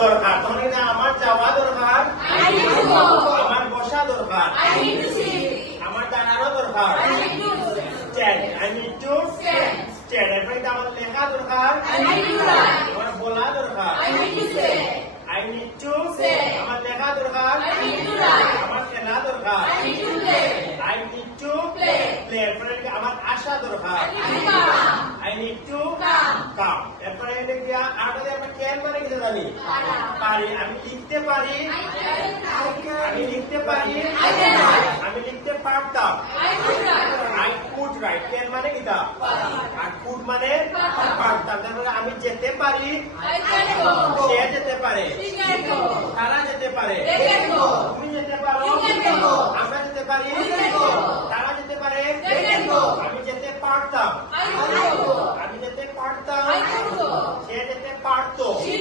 দরকার তখন এটা আমার যাওয়া দরকার, আমার বসা দরকার, আমার দাঁড়ানো দরকার। stand I need to stand এরপরে এটা আমার লেখা দরকার, আমার বলা দরকার। I need to আমার লেখা দরকার, আমার খেলা দরকার। I need to play এরপরে আমার আসা দরকার। I need to come এরপরে গিয়া আগে আমরা ক্যান মানে কি জানি পারি, আমি লিখতে পারি, আমি লিখতে পারি, আমি লিখতে পারতাম। I could write ক্যান মানে কি তা আর could মানে পারতাম। তারপরে আমি যেতে পারি,